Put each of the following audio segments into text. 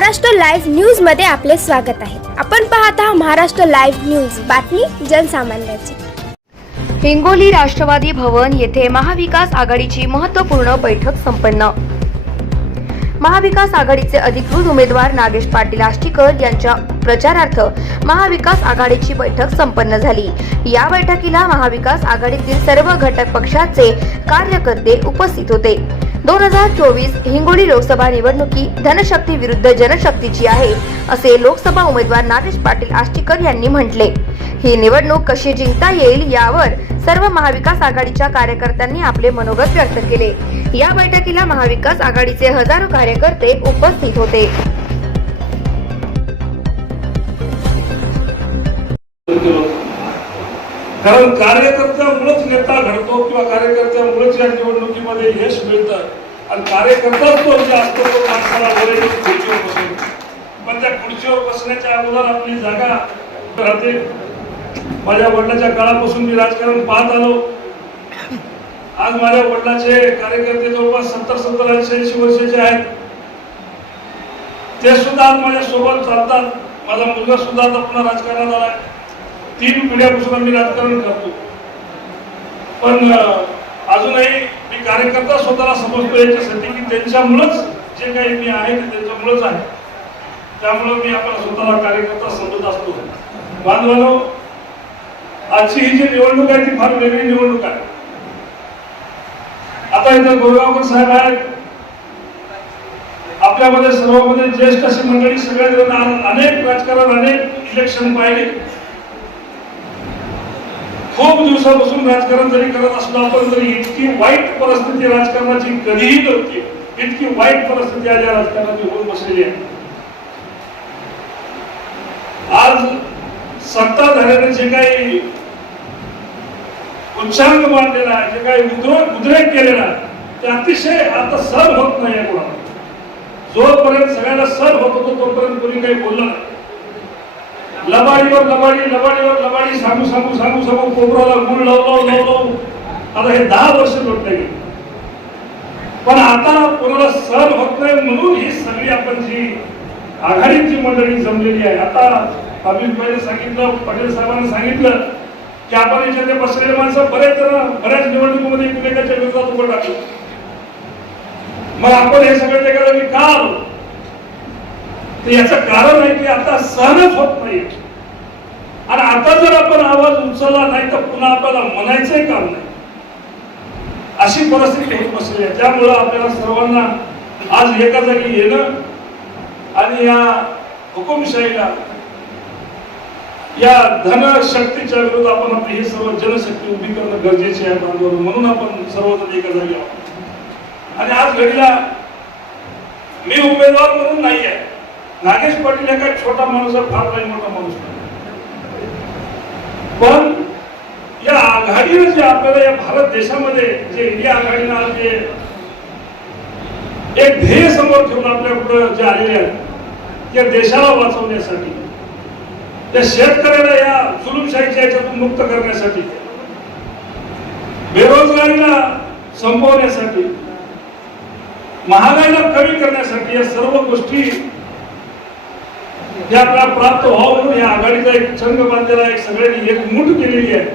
Maharashtra live न्यूजमध्ये आपले स्वागत आहे. आपण पाहत आहात महाराष्ट्र लाईव्ह न्यूज. बातमी जनसामान्याची. हिंगोली राष्ट्रवादी भवन येथे महाविकास आघाडीची महत्त्वपूर्ण बैठक संपन्न. महाविकास आघाडीचे अधिकृत उमेदवार नागेश पाटील आष्टीकर यांच्या प्रचारार्थ महाविकास आघाडीची बैठक संपन्न झाली. या बैठकीला महाविकास आघाडीतील सर्व घटक पक्षाचे कार्यकर्ते उपस्थित होते. दोन हजार चोवीस हिंगोली लोकसभा निवडणुकी धनशक्ती विरुद्ध जनशक्तीची आहे असे लोकसभा उमेदवार नागेश पाटील आष्टीकर यांनी म्हटले. ही निवडणूक कशी जिंकता येईल यावर सर्व महाविकास आघाडीच्या कार्यकर्त्यांनी आपले मनोगत व्यक्त केले. या बैठकीला महाविकास आघाडीचे हजारो कार्यकर्ते उपस्थित होते. कारण कार्यकर्त्यामुळेच नेता घडतो किंवा कार्यकर्त्यामुळेच या निवडणुकीमध्ये यश मिळतं. आणि कार्यकर्ताच तो जे असतो तो माणसाला वरही खुर्चीवर बसतो. पण त्या खुर्चीवर बसण्याच्या अगोदर आपली जागा राहते. माझ्या वडिलाच्या काळापासून मी राजकारण पाहत आलो. आज माझ्या वडिलाचे कार्यकर्ते जवळपास सत्तर सत्तर ऐंशी ऐंशी वर्षाचे आहेत. ते सुद्धा आज माझ्या सोबत चालतात. माझा मुलगा सुद्धा आता पुन्हा राजकारणात आलाय तीन पिढ्यापासून आम्ही राजकारण करतो. पण अजूनही मी कार्यकर्ता स्वतःला समजतो याच्यासाठी की त्यांच्यामुळंच जे काही मी आहे ते त्यांच्यामुळंच आहे. त्यामुळं मी आपला स्वतःला कार्यकर्ता समजत असतो. बांधवानो आजची ही जी निवडणूक आहे ती फार वेगळी निवडणूक आहे. आता इथं गोरगावकर साहेब आहेत. आपल्यामध्ये सर्वांमध्ये ज्येष्ठ अशी मंडळी सगळ्या जण अनेक राजकारण अनेक इलेक्शन पाहिले. खूप दिवसापासून राजकारण जरी करत असलो आपण तरी इतकी वाईट परिस्थिती राजकारणाची कधीही नव्हती. इतकी वाईट परिस्थिती आज या राजकारणाची होऊन बसलेली आहे. आज सत्ताधाऱ्याने जे काही उच्चांक मांडलेला आहे जे काही उद्रेक उद्रेक केलेला आहे ते अतिशय आता सर होत नाही आहे कोणाला. जोपर्यंत सगळ्यांना सर होत होतो तोपर्यंत कोणी काही बोललं नाही. लबाडीवर लबाडी लबाडीवर लबाडी सांगू सांगू सांगू सांगू कोपराला गुळ लावलो लावलो आता हे दहा वर्ष लोटले गेले. पण आता कोणाला सहल होत नाही म्हणून ही सगळी आपण जी आघाडीची मंडळी जमलेली आहे आता आम्ही पहिले सांगितलं पटेल साहेबांनी सांगितलं की आपण याच्यात बसलेले माणसं बरेच जण बऱ्याच निवडणुकीमध्ये एकमेकाच्या विरोधात उभं टाकलं मग आपण हे सगळं ते केलं का आलो? तर याचं कारण आहे की आता सहनच होत नाही आणि आता जर आपण आवाज उचलला नाही तर पुन्हा आपल्याला म्हणायचंही काम नाही. अशी परिस्थिती होत बसली आहे. त्यामुळं आपल्याला सर्वांना आज एका जागी येणं आणि या हुकुमशाहीला या धनशक्तीच्या विरुद्ध आपण आपली ही सर्व जनशक्ती उभी करणं गरजेचे आहे बांधवर म्हणून आपण सर्वजण एका जागी आहोत. आणि आज घडीला मी उमेदवार म्हणून नाही आहे नागेश पाटील हा छोटा माणूस आहे फार काही मोठा माणूस पण या आघाडीनं जे आपल्याला या भारत देशामध्ये जे इंडिया आघाडीनं आज जे एक ध्येय समोर ठेवून आपल्या पुढे जे आलेले आहेत या देशाला वाचवण्यासाठी त्या शेतकऱ्याला या जुलुमशाहीच्या याच्यातून मुक्त करण्यासाठी बेरोजगारीला संपवण्यासाठी महागाईला कमी करण्यासाठी या सर्व गोष्टी हे आपल्याला प्राप्त व्हावं म्हणून या आघाडीचा एक संघ बांधलेला एक सगळ्यांनी एक मूठ केलेली आहे.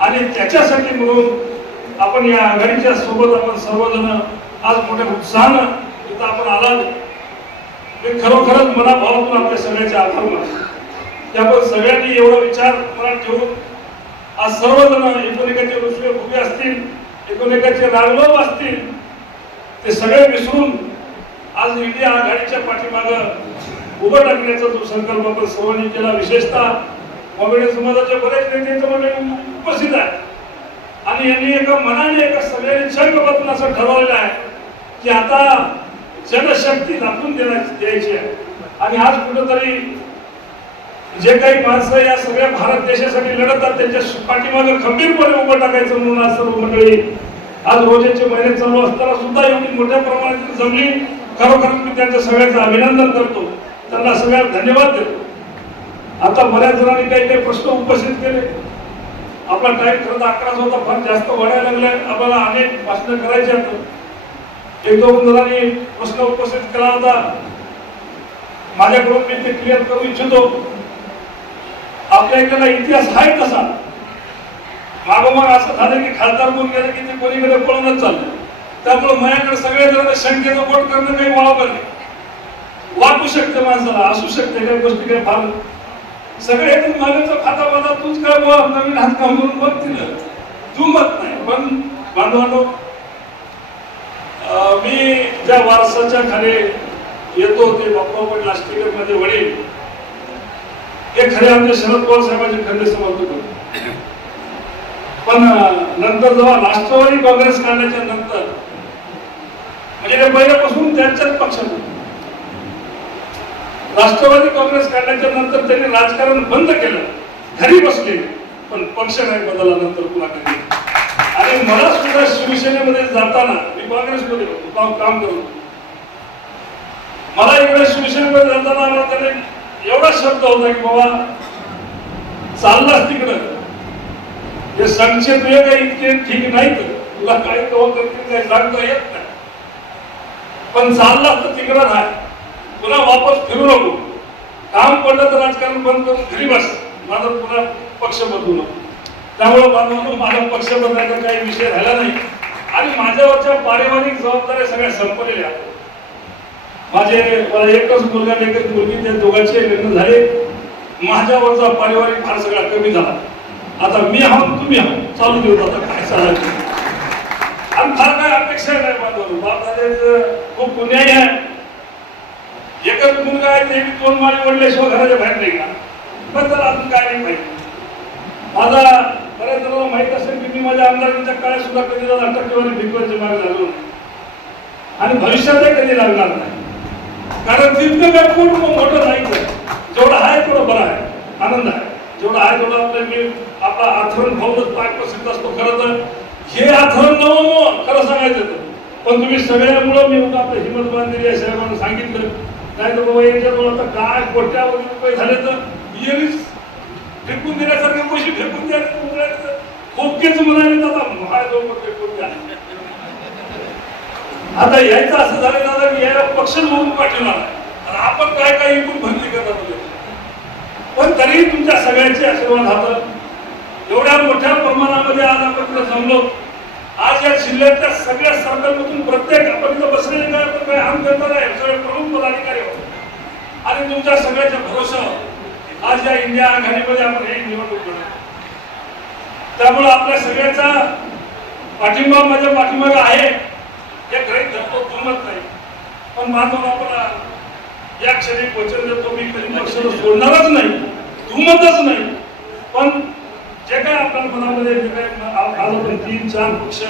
आणि त्याच्यासाठी म्हणून आपण या आघाडीच्या सोबत आपण सर्वजण आज मोठ्या उत्साहानं इथं आपण आलात. हे खरोखरच मनाभावातून आपल्या सगळ्याचे आभार मानतो. आपण सगळ्यांनी एवढा विचार मनात ठेवून आज सर्वजण एकमेकाचे रुसवे फुगे असतील एकमेकाचे रागलोभ असतील ते सगळे विसरून आज इंडिया आघाडीच्या पाठीमागं उभं टाकण्याचा जो संकल्प आपण सर्वांनी केला विशेषतः मोमेडे समाजाच्या बरेच नेते उपस्थित आहेत आणि यांनी एका मनाने एका सगळ्यांनी संकल्पातून असं ठरवलेलं आहे की आता जनशक्ती दाखवून देण्याची द्यायची आहे. आणि आज कुठंतरी जे काही माणसं या सगळ्या भारत देशासाठी लढतात त्यांच्या पाठीमागे खंबीरपणे उभं टाकायचं म्हणून आज सर्व मंडळी आज रोजेचे महिने चालू असताना सुद्धा एवढी मोठ्या प्रमाणात जमली खरोखर मी त्यांच्या सगळ्यांचं अभिनंदन करतो. त्यांना सगळ्यांना धन्यवाद देतो आता बऱ्याच जणांनी काही काही प्रश्न उपस्थित केले. आपला टाईम खरं तर अकराच होता फार जास्त वाढायला लागलाय आम्हाला अनेक भाषणं करायचे आहेत एक दोन जणांनी प्रश्न उपस्थित केला होता. माझ्याकडून मी ते क्लिअर करू इच्छितो. आपल्या इकडला इतिहास आहे तसा. मागोमाग असं झालं की खासदार कोण गेलं की ते कोणीकडे पळूनच चाललं. त्यामुळे माझ्याकडे सगळे जण शंकेचं बोट करणं काही बरोबर नाही. वाटू शकते माणसाला असू शकते काही गोष्टी काही फार सगळे मागचा खाता बाधा तूच काय बुवा नवीन हातका म्हणून बघ दिलं तू मत नाही पण बांधवांनो मी ज्या वारसाच्या खाली येतो ते बाप्पा पण लास्टिकर माझे वडील. हे खरे आमचे शरद पवार साहेबांचे खरे समर्थक होते. पण नंतर जेव्हा राष्ट्रवादी काँग्रेस काढल्याच्या नंतर म्हणजे ते पहिल्यापासून त्यांच्याच पक्षात होते. राष्ट्रवादी काँग्रेस काढल्याच्या नंतर त्यांनी राजकारण बंद केलं. घरी बसले. पण पक्ष नाही बदलला नंतर पुन्हा कधी आणि मला सुद्धा शिवसेनेमध्ये जाताना मी काँग्रेसमध्ये होतो काम काम करत. होतो मला इकडे शिवसेनेमध्ये जाताना मला त्याने एवढा शब्द होता की बाबा चाललास तिकडं. हे संक्षेप हे काही इतके ठीक नाही तर तुला काय कवा करतील काय सांगता येत नाही. पण चाललास तर तिकडं नाही पुन्हा वापस फिरू नको. काम पडलं तर राजकारण बंद करून घरी बस. माझा पुन्हा पक्ष बदलू नको. त्यामुळे बांधवांनो माझा पक्ष बदलायचा काही विषय राहिला नाही. आणि माझ्यावरच्या पारिवारिक जबाबदाऱ्या सगळ्या संपलेल्या. माझे मला एकच मुलगा एकच मुलगी त्या दोघांचे लग्न झाले. माझ्यावरचा पारिवारिक भार सगळा कमी झाला. आता मी आहोत तुम्ही आहोत. चालू देऊ आता काय चालायचं आणि फार काय अपेक्षा नाही माझं बाप झाले खूप पुण्याही आहे. एकच मुलगा आहे ते. बी माझे माळी वडल्याशिवाय घराच्या बाहेर नाही का? पण त्याला अजून काय नाही माहिती. माझा बऱ्याच जणांना माहीत असेल की मी माझ्या आमदारांच्या काळात सुद्धा कधी जरा टक्केवारी भिकवरचे मागे झालो नाही. आणि भविष्यातही कधी लागणार नाही. कारण तितकं काय पोट मोठं नाही तर जेवढं आहे तेवढं बरं आहे. आनंद आहे. जेवढं आहे तेवढं आपलं मी आपला आथरण भाऊनच पाच प्रसिद्ध असतो. खरं तर हे आथरण नवं खरं सांगायचं तर. पण तुम्ही सगळ्यामुळं मी उगा आपलं हिंमत बांधलेली आहे साहेबांना सांगितलं. नाही तर बाबा याच्याजवळ आता काय कोट्यावधी रुपये झाले तर येणीच फेकून दिल्यासारखे पैसे फेकून द्या खोकेच म्हणाले दादा महाजवळ फेकून द्या. आता यायचं असं झालं दादा की यायला पक्ष म्हणून पाठवणार आहे. आणि आपण काय काय एकूण भरती करतात पण तरीही तुमच्या सगळ्यांचे आशीर्वाद हातात. एवढ्या मोठ्या प्रमाणामध्ये आज आपण जमलो. आज या जिल्ह्यातल्या सगळ्या सरकारमधून प्रत्येक आपण इथं बसलेले काय आपण काय आम करता नाही सगळे प्रमुख पदाधिकारी आहोत? आणि तुमच्या सगळ्याच्या भरोसा आज या इंडिया आघाडीमध्ये आपण हे निवडणूक लढवतो त्यामुळे आपल्या सगळ्याचा पाठिंबा माझ्या पाठिंबा आहे. हे काही धरतो दुमत नाही. पण मानव आपण या क्षणी वचन देतो मी कधी पक्षाला सोडणारच नाही. दुमतच नाही. पण जे काय आपल्या मनामध्ये जे काय आ- आज आपण तीन चार पक्ष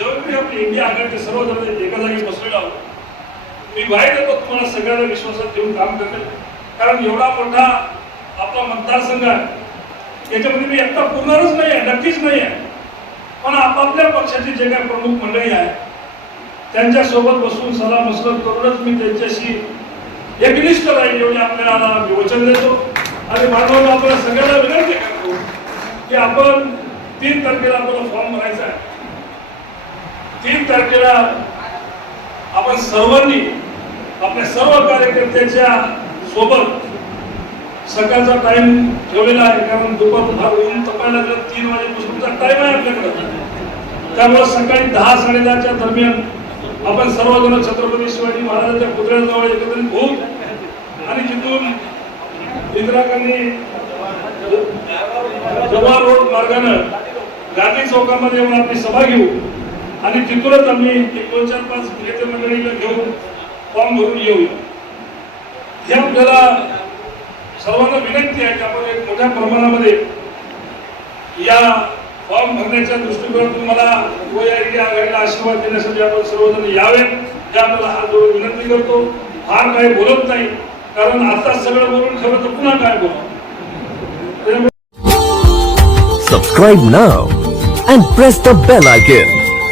जेवढे आपली इंडिया आघाडीचे सर्व जण एका जागी बसलेलो आहोत मी वाईट होतो तुम्हाला सगळ्यांना विश्वासात घेऊन काम करेल कारण एवढा मोठा आपला मतदारसंघ आहे याच्यामध्ये मी एकटा पुरणारच नाही आहे नक्कीच नाही आहे पण आपापल्या पक्षाची जे काही प्रमुख मंडळी आहे त्यांच्यासोबत बसून सलाह मसलत करूनच मी त्यांच्याशी एकनिष्ठ राहील एवढी आपल्याला मी वचन देतो. आणि बांधवांना आपल्याला सगळ्यांना विनंती करतो की आपण तीन तारखेला आपल्याला फॉर्म भरायचा आहे. तीन तारखेला आपण सर्वांनी आपल्या सर्व कार्यकर्त्यांच्या सोबत सकाळचा टाइम ठेवलेला आहे. कारण दुपार फार ऊन तपायला लागलं तीन वाजेपासूनचा टाइम आहे आपल्याकडे. त्यामुळे सकाळी दहा साडेदहाच्या दरम्यान आपण सर्वजण छत्रपती शिवाजी महाराजांच्या पुतळ्याजवळ एकत्रित होऊ आणि तिथून इंदिरा गांधी जवाहर रोड मार्गानं गांधी चौकामध्ये येऊन आपली सभा घेऊ आणि तिथूनच आम्ही एक दोन चार पाच नेते मंडळीला घेऊन फॉर्म भरून येऊ हे आपल्याला सर्वांना विनंती आहे की आपण एक मोठ्या प्रमाणामध्ये या फॉर्म भरण्याच्या दृष्टिकोनातून मला व इंडिया आघाडीला आशीर्वाद देण्यासाठी आपण सर्वजण यावे त्या आपल्याला हात जोडून विनंती करतो. फार काही बोलत नाही कारण आता सगळं बोलून ठेवलं तर पुन्हा काय बोलू? Subscribe Subscribe and press the bell icon.